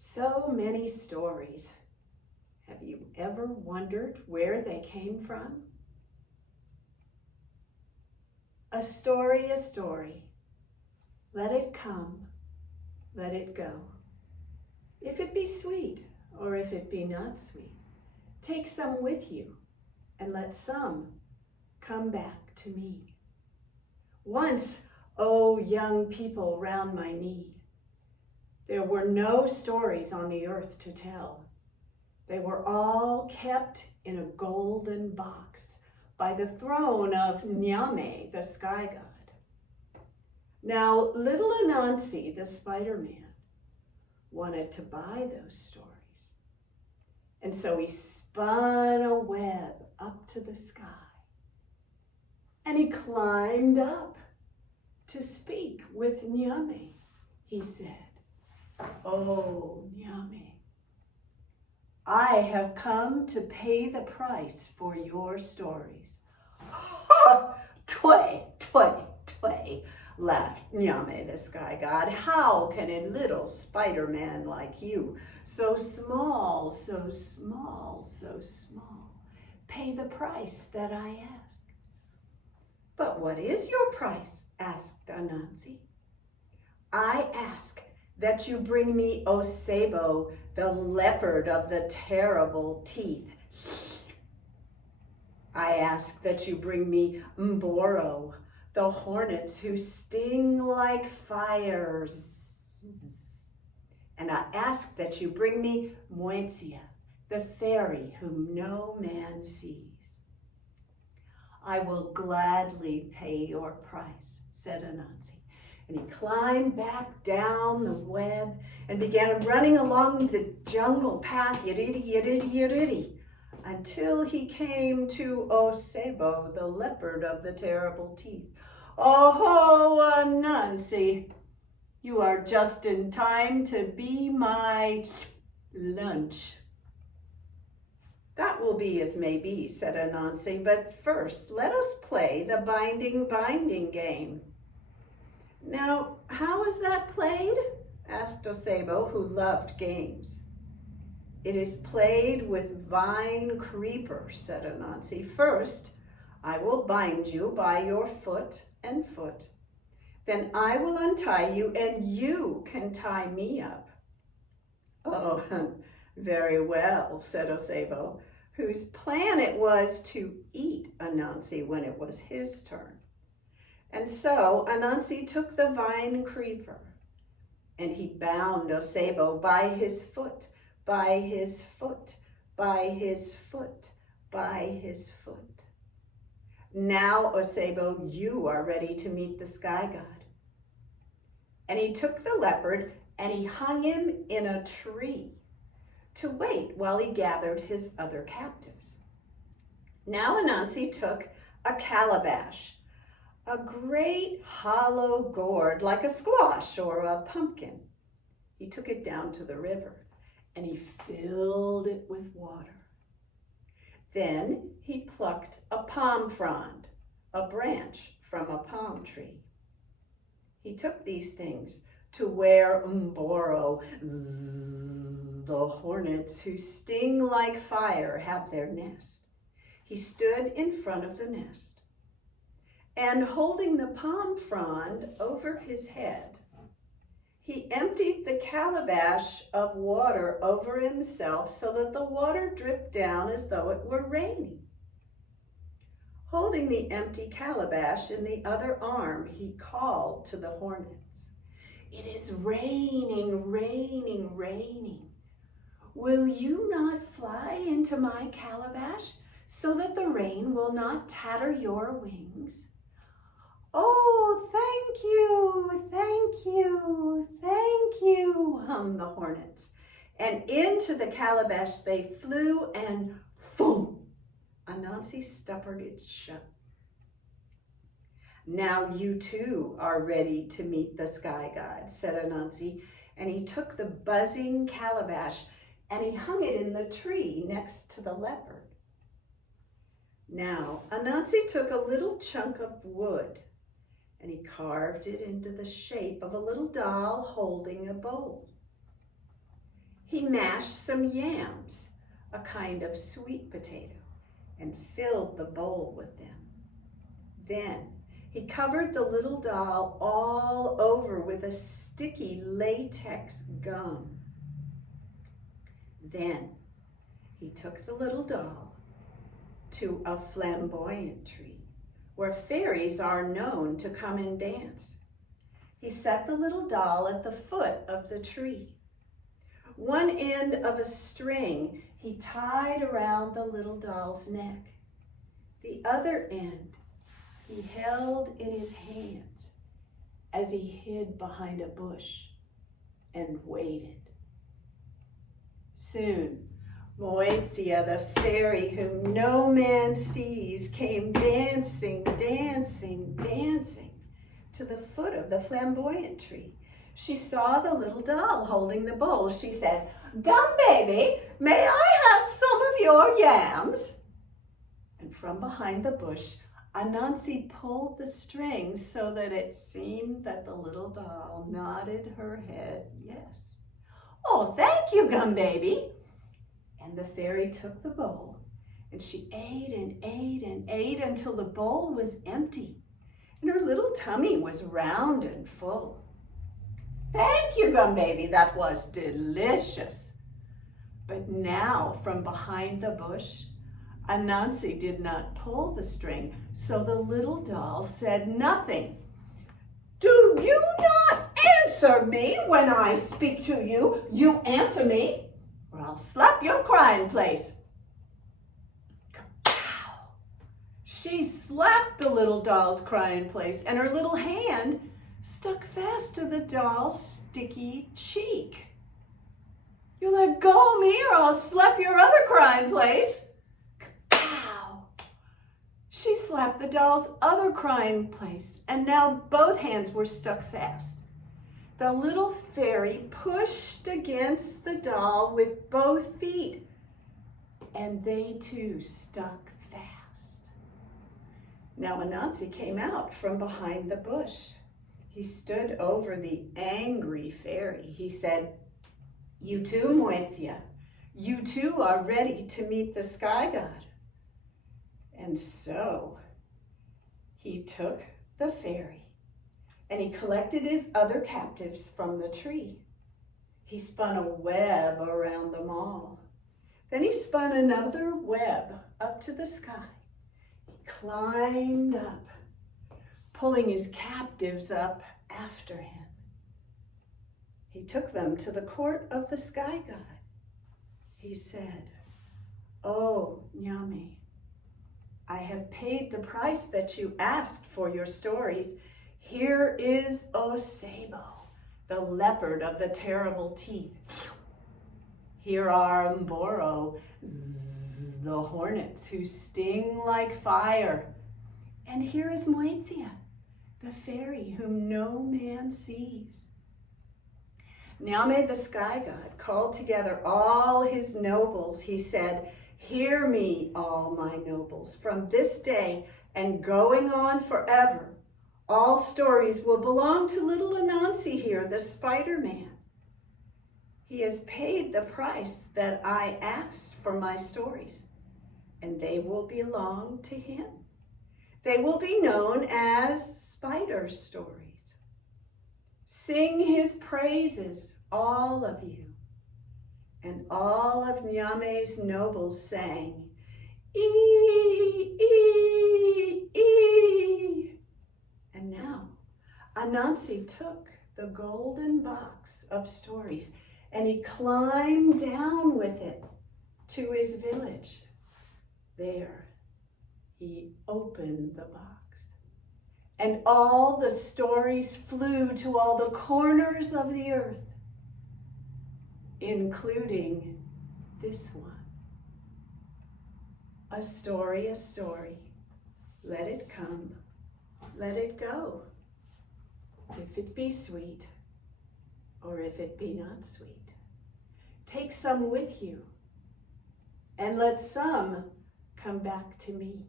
So many stories. Have you ever wondered where they came from? A story, a story. Let it come, let it go. If it be sweet, or if it be not sweet, take some with you, and let some come back to me. Once, O young people round my knee, there were no stories on the earth to tell. They were all kept in a golden box by the throne of Nyame, the sky god. Now, little Anansi, the Spider-Man, wanted to buy those stories. And so he spun a web up to the sky. And he climbed up to speak with Nyame. He said, "Oh, Nyame, I have come to pay the price for your stories." "Tway, tway, tway," laughed Nyame, the sky god. "How can a little Spider-Man like you, so small, so small, so small, pay the price that I ask?" "But what is your price?" asked Anansi. "I ask that you bring me Osebo, the leopard of the terrible teeth. I ask that you bring me Mboro, the hornets who sting like fires. And I ask that you bring me Moetzia, the fairy whom no man sees." "I will gladly pay your price," said Anansi. And he climbed back down the web and began running along the jungle path, yididi, yididi, yididi, until he came to Osebo, the leopard of the terrible teeth. "Oh, Anansi, you are just in time to be my lunch." "That will be as may be," said Anansi, "but first let us play the binding game." "Now, how is that played?" asked Osebo, who loved games. "It is played with vine creeper," said Anansi. "First, I will bind you by your foot and foot. Then I will untie you and you can tie me up." "Oh, very well," said Osebo, whose plan it was to eat Anansi when it was his turn. And so Anansi took the vine creeper and he bound Osebo by his foot, by his foot, by his foot, by his foot. "Now, Osebo, you are ready to meet the sky god." And he took the leopard and he hung him in a tree to wait while he gathered his other captives. Now Anansi took a calabash, a great hollow gourd like a squash or a pumpkin. He took it down to the river and he filled it with water. Then he plucked a palm frond, a branch from a palm tree. He took these things to where Mboro, the hornets who sting like fire, have their nest. He stood in front of the nest. And holding the palm frond over his head, he emptied the calabash of water over himself so that the water dripped down as though it were raining. Holding the empty calabash in the other arm, he called to the hornets, "It is raining, raining, raining. Will you not fly into my calabash so that the rain will not tatter your wings?" "Oh, thank you, thank you, thank you," hummed the hornets. And into the calabash they flew and boom, Anansi stoppered it shut. "Now you too are ready to meet the sky god," said Anansi, and he took the buzzing calabash and he hung it in the tree next to the leopard. Now Anansi took a little chunk of wood and he carved it into the shape of a little doll holding a bowl. He mashed some yams, a kind of sweet potato, and filled the bowl with them. Then he covered the little doll all over with a sticky latex gum. Then he took the little doll to a flamboyant tree where fairies are known to come and dance. He set the little doll at the foot of the tree. One end of a string he tied around the little doll's neck. The other end he held in his hands as he hid behind a bush and waited. Soon, Moetzia, the fairy whom no man sees, came dancing, dancing, dancing to the foot of the flamboyant tree. She saw the little doll holding the bowl. She said, "Gum baby, may I have some of your yams?" And from behind the bush, Anansi pulled the string so that it seemed that the little doll nodded her head yes. "Oh, thank you, Gum baby." And the fairy took the bowl, and she ate and ate and ate until the bowl was empty, and her little tummy was round and full. "Thank you, Gum baby, that was delicious." But now, from behind the bush, Anansi did not pull the string, so the little doll said nothing. "Do you not answer me when I speak to you? You answer me, or I'll slap your crying place." Kapow! She slapped the little doll's crying place, and her little hand stuck fast to the doll's sticky cheek. "You let go of me, or I'll slap your other crying place." Kapow! She slapped the doll's other crying place, and now both hands were stuck fast. The little fairy pushed against the doll with both feet, and they too stuck fast. Now Anansi came out from behind the bush. He stood over the angry fairy. He said, "You too, Moetzia, you too are ready to meet the sky god." And so he took the fairy and he collected his other captives from the tree. He spun a web around them all. Then he spun another web up to the sky. He climbed up, pulling his captives up after him. He took them to the court of the sky god. He said, "Oh, Nyame, I have paid the price that you asked for your stories. Here is Osebo, the leopard of the terrible teeth. Here are Mboro, the hornets who sting like fire. And here is Moetzia, the fairy whom no man sees." Nyame, the sky god, called together all his nobles. He said, "Hear me, all my nobles. From this day and going on forever, all stories will belong to little Anansi here, the Spider-Man. He has paid the price that I asked for my stories, and they will belong to him. They will be known as Spider Stories. Sing his praises, all of you." And all of Nyame's nobles sang, "Ee, ee, ee." And now Anansi took the golden box of stories and he climbed down with it to his village. There he opened the box, and all the stories flew to all the corners of the earth, including this one. A story, let it come, let it go, if it be sweet or if it be not sweet. Take some with you, and let some come back to me.